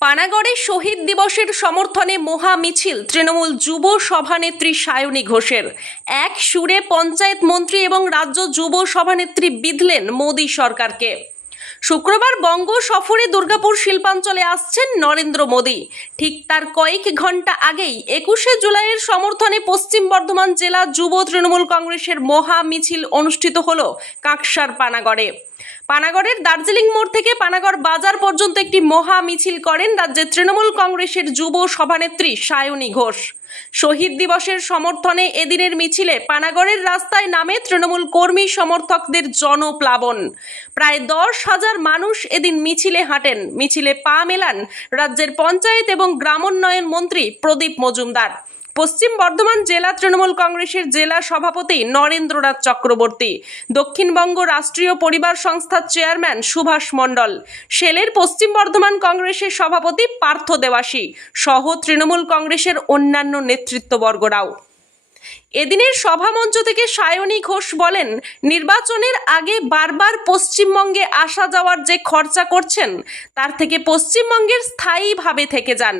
পানাগড়ে শহীদ দিবসের সমর্থনে মহা মিছিল তৃণমূল যুব সভানেত্রী সায়নী ঘোষের। এক সুরে পঞ্চায়েত মন্ত্রী এবং রাজ্য যুব সভানেত্রী বিঁধলেন মোদী সরকারকে। শুক্রবার বঙ্গ সফরে দুর্গাপুর শিল্পাঞ্চলে আসছেন নরেন্দ্র মোদী। ঠিক তার কয়েক ঘন্টা আগেই 21শে জুলাইয়ের সমর্থনে পশ্চিম বর্ধমান জেলা যুব তৃণমূল কংগ্রেসের মহা মিছিল অনুষ্ঠিত হল কাঁকসার পানাগড়ে। পানাগড়ের দার্জিলিং মোড় থেকে পানাগড় বাজার পর্যন্ত একটি মহা মিছিল করেন রাজ্যের তৃণমূল কংগ্রেসের যুব সভানেত্রী সায়নী ঘোষ। শহীদ দিবসের সমর্থনে এদিনের মিছিলে পানাগড়ের রাস্তায় নামে তৃণমূল কর্মী সমর্থকদের জনপ্লাবন। প্রায় 10,000 মানুষ এদিন মিছিলে হাঁটেন। মিছিলে পা মেলান রাজ্যের পঞ্চায়েত এবং গ্রামোন্নয়ন মন্ত্রী প্রদীপ মজুমদার, পশ্চিম বর্ধমান জেলা তৃণমূল কংগ্রেসের জেলা সভাপতি নরেন্দ্রনাথ চক্রবর্তী, দক্ষিণবঙ্গ রাষ্ট্রীয় পরিবার সংস্থার চেয়ারম্যান সুভাষ মণ্ডল, শেলের পশ্চিম বর্ধমান কংগ্রেসের সভাপতি পার্থ দেবাসী সহ তৃণমূল কংগ্রেসের অন্যান্য নেতৃত্ববর্গরাও। এদিনের সভামঞ্চ থেকে সায়নী ঘোষ বলেন, নির্বাচনের আগে বারবার পশ্চিমবঙ্গে আসা যাওয়ার যে খরচা করছেন তার থেকে পশ্চিমবঙ্গের স্থায়ীভাবে থেকে যান,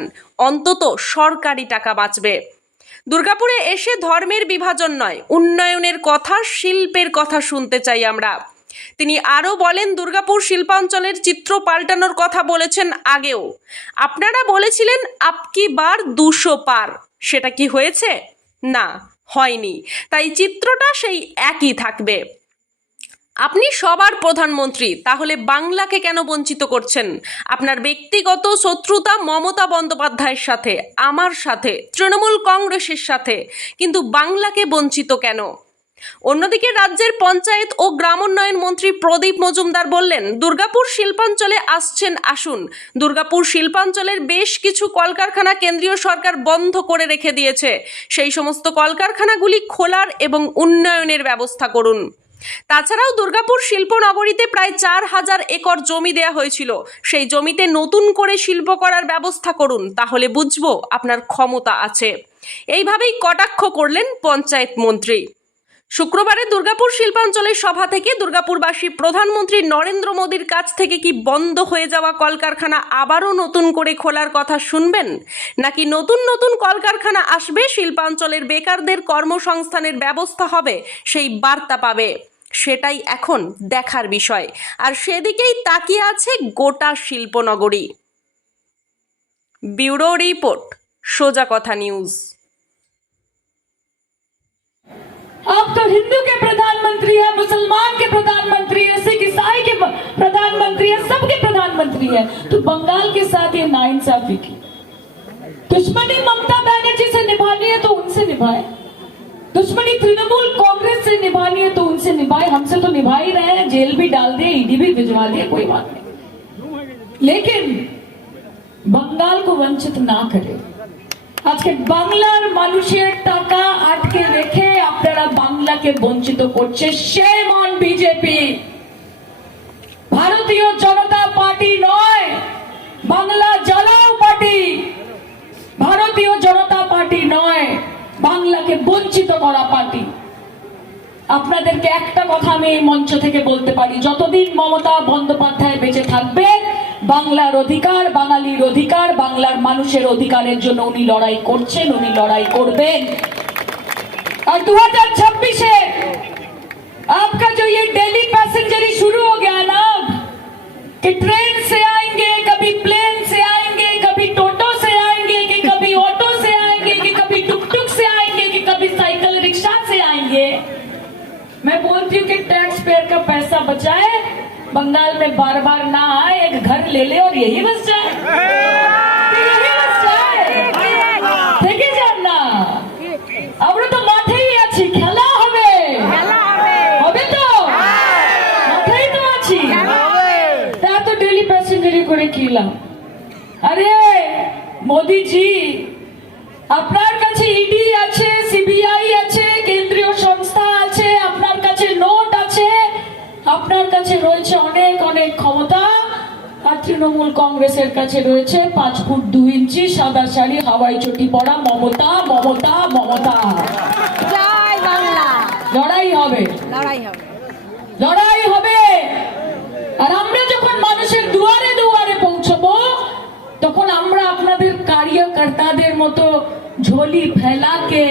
অন্তত সরকারি টাকা বাঁচবে। দুর্গাপুরে এসে ধর্মের বিভাজন নয়, উন্নয়নের কথা, শিল্পের কথা শুনতে চাই আমরা। তিনি আরও বলেন, দুর্গাপুর শিল্পাঞ্চলের চিত্র পাল্টানোর কথা বলেছেন আগেও। আপনারা বলেছিলেন আপকি বার 200 পার, সেটা কি হয়েছে? না, হয়নি। তাই চিত্রটা সেই একই থাকবে। আপনি সবার প্রধানমন্ত্রী, তাহলে বাংলাকে কেন বঞ্চিত করছেন? আপনার ব্যক্তিগত শত্রুতা মমতা বন্দ্যোপাধ্যায়ের সাথে, আমার সাথে, তৃণমূল কংগ্রেসের সাথে, কিন্তু বাংলাকে বঞ্চিত কেন? অন্যদিকে রাজ্যের পঞ্চায়েত ও গ্রামোন্নয়ন মন্ত্রী প্রদীপ মজুমদার বললেন, দুর্গাপুর শিল্পাঞ্চলে আসছেন আসুন। দুর্গাপুর শিল্পাঞ্চলের বেশ কিছু কলকারখানা কেন্দ্রীয় সরকার বন্ধ করে রেখে দিয়েছে। সেই সমস্ত কলকারখানাগুলি খোলার এবং উন্নয়নের ব্যবস্থা করুন। তাছাড়াও দুর্গাপুর শিল্পনগরীতে প্রায় 4,000 একর জমি দেয়া হয়েছিল, সেই জমিতে নতুন করে শিল্প করার ব্যবস্থা করুন, তাহলে বুঝবো আপনার ক্ষমতা আছে। এইভাবেই কটাক্ষ করলেন পঞ্চায়েত মন্ত্রী। শুক্রবারে দুর্গাপুর শিল্পাঞ্চলের সভা থেকে দুর্গাপুরবাসী প্রধানমন্ত্রী নরেন্দ্র মোদীর কাছ থেকে কি বন্ধ হয়ে যাওয়া কলকারখানা আবারও নতুন করে খোলার কথা শুনবেন, নাকি নতুন নতুন কলকারখানা আসবে, শিল্পাঞ্চলের বেকারদের কর্মসংস্থানের ব্যবস্থা হবে, সেই বার্তা পাবে? সেটাই এখন দেখার বিষয়। আর সেদিকেই তাকিয়ে আছে গোটা শিল্পনগরী। ব্যুরো রিপোর্ট, সোজা কথা নিউজ। आप तो हिंदू के प्रधानमंत्री है, मुसलमान के प्रधानमंत्री है, सिख ईसाई के प्रधानमंत्री है, सबके प्रधानमंत्री है। तो बंगाल के साथ ये नाइंसाफी की दुश्मनी ममता बनर्जी से निभानी है तो उनसे निभाए, दुश्मनी तृणमूल कांग्रेस से निभानी है तो उनसे निभाए। हमसे तो निभा ही रहे हैं, जेल भी डाल दिए, ईडी भी भिजवा दिए, कोई बात नहीं, लेकिन बंगाल को वंचित ना करे। আজকে বাংলার মানুষের টাকা আটকে রেখে আপনারা বাংলাকে বঞ্চিত করছে। Shame on BJP. ভারতীয় জনতা পার্টি নয়, বাংলা জ্বালাও পার্টি। ভারতীয় জনতা পার্টি নয়, বাংলাকে বঞ্চিত করা পার্টি। আপনাদেরকে একটা কথা আমি এই মঞ্চ থেকে বলতে পারি, যতদিন মমতা বন্দ্যোপাধ্যায় বেঁচে থাকবেন, বাংলার অধিকার, বাঙালির অধিকার, বাংলার মানুষের অধিকারের জন্য উনি লড়াই করছেন, উনি লড়াই করবেন। और 2026 आपका जो ये डेली पैसेंजरी शुरू हो गया ना, कि ट्रेन से आएंगे, कभी प्लेन से आएंगे, कभी टोटो से आएंगे, कि कभी ऑटो से आएंगे, कि कभी टुक टुक से आएंगे, कि कभी साइकिल रिक्शा से आएंगे। मैं बोलती हूँ कि टैक्स पेयर का पैसा बचाए, बंगाल में बार बार ना आए, एक घर ले ले और यही बस जाए, यही बस जाए। দেখে যান না, আমরা তো মাঠেই আছি, খেলা হবে, হবে তো, মাঠেই তো আছি। তা তো ডেলি প্যাসেঞ্জারি করে কি লাভ? আরে মোদি জি, আপনার কাছে ইডি আছে, সিবিআই আছে, কেন্দ্রীয় সংস্থা আছে, আপনার কাছে নোট আছে, আপনার কাছে রয়েছে অনেক অনেক ক্ষমতা। আর তৃণমূল কংগ্রেসের কাছে রয়েছে 5 ফুট 2 ইঞ্চি সাদা শাড়ি, হাওয়াই চটি পরা মমতা, মমতা, মমতা। জয় বাংলা। লড়াই হবে, লড়াই হবে, লড়াই হবে। আর আমরা যখন মানুষের দুয়ারে দুয়ারে পৌঁছবো, তখন नेताদের মতো झोली फैला के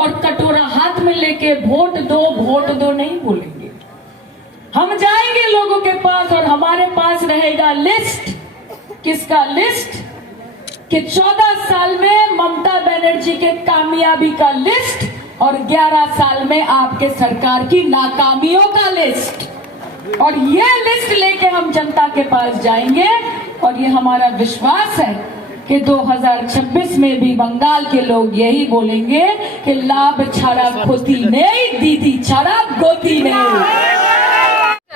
और कटोरा हाथ में लेके वोट दो नहीं बोलेंगे। हम जाएंगे लोगों के पास और हमारे पास रहेगा लिस्ट। किसका लिस्ट? कि 14 साल में ममता बनर्जी के कामयाबी का लिस्ट और 11 साल में आपके सरकार की नाकामियों का लिस्ट। और ये लिस्ट लेके हम जनता के पास जाएंगे और ये हमारा विश्वास है कि 2026 में भी बंगाल के लोग यही बोलेंगे कि लाभ छाड़ा ক্ষতি নেই, দিদি ছাড়া গতি নেই।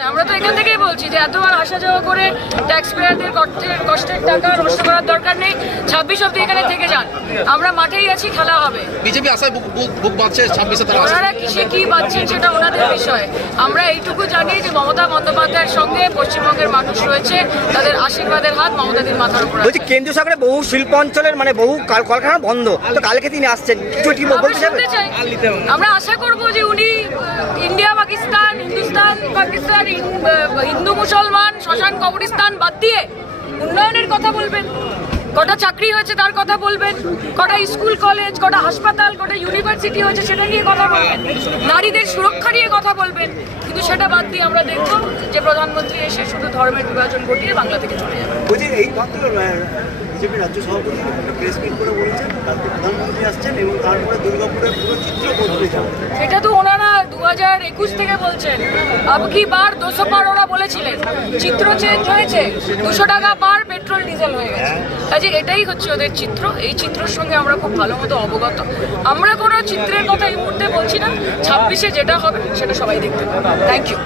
আমরা তো এখান থেকেই বলছি যে এতবার আসা যাওয়া করে ট্যাক্স পেয়ারদের কষ্টের টাকা নষ্ট করার দরকার নেই। 26 অবধি এখানে থেকে যান, আমরা মাঠেই আছি, খেলা হবে। বিজেপি আশায় বুক বাঁধছে 26-এ তারা আসছে। ওনারা কিসে কি বাঁচছেন সেটা ওনাদের বিষয়। আমরা এইটুকু জানি যে মমতা বন্দ্যোপাধ্যায়ের সঙ্গে পশ্চিমবঙ্গের মানুষ রয়েছে, তাদের আশীর্বাদের হাত মমতাদির মাথার উপর বলছি কেন্দ্রীয় সরকারে বহু শিল্প অঞ্চলের মানে বহু কলকারখানা বন্ধ, তো কালকে তিনি আসছেন, কিছু কি আমরা বলতে চাইবেন? শুনতে চাই। আমরা আশা করব যে উনি ইন্ডিয়া পাকিস্তান, হিন্দুস্তান পাকিস্তান, হিন্দু মুসলমান, শ্মশান কবরস্থান বাদ দিয়ে উন্নয়নের কথা বলবেন। কটা চাকরি হয়েছে তার কথা বলবেন, কটা স্কুল কলেজ, কটা হাসপাতাল, কটা ইউনিভার্সিটি হয়েছে সেটা নিয়ে কথা বলবেন, নারীদের সুরক্ষা নিয়ে কথা বলবেন। কিন্তু সেটা বাদ দিয়ে আমরা দেখব যে প্রধানমন্ত্রী এসে শুধু ধর্মের বিভাজন ঘটিয়ে বাংলা থেকে চলে যাবে। বলছি এই মাত্র বিজেপি রাজ্য সভাপতি একটা প্রেস মিট করে বলেছেন কালকে প্রধানমন্ত্রী আসছেন এবং তারপরে দুর্গাপুরের পুরো চিত্র বদলে যাবে। সেটা তো ওনারা 2021 থেকে বলছেন। আবকি বার 200 পার ওরা বলেছিলেন, চিত্র চেঞ্জ হয়েছে, 200 টাকা পার পেট্রোল ডিজেল হয়ে গেছে। কাজে এটাই হচ্ছে ওদের চিত্র। এই চিত্রের সঙ্গে আমরা খুব ভালো মতো অবগত। আমরা কোনো চিত্রের কথা এই মুহূর্তে বলছি না, 26-এ যেটা হবে সেটা সবাই দেখতে পাবে। Thank you.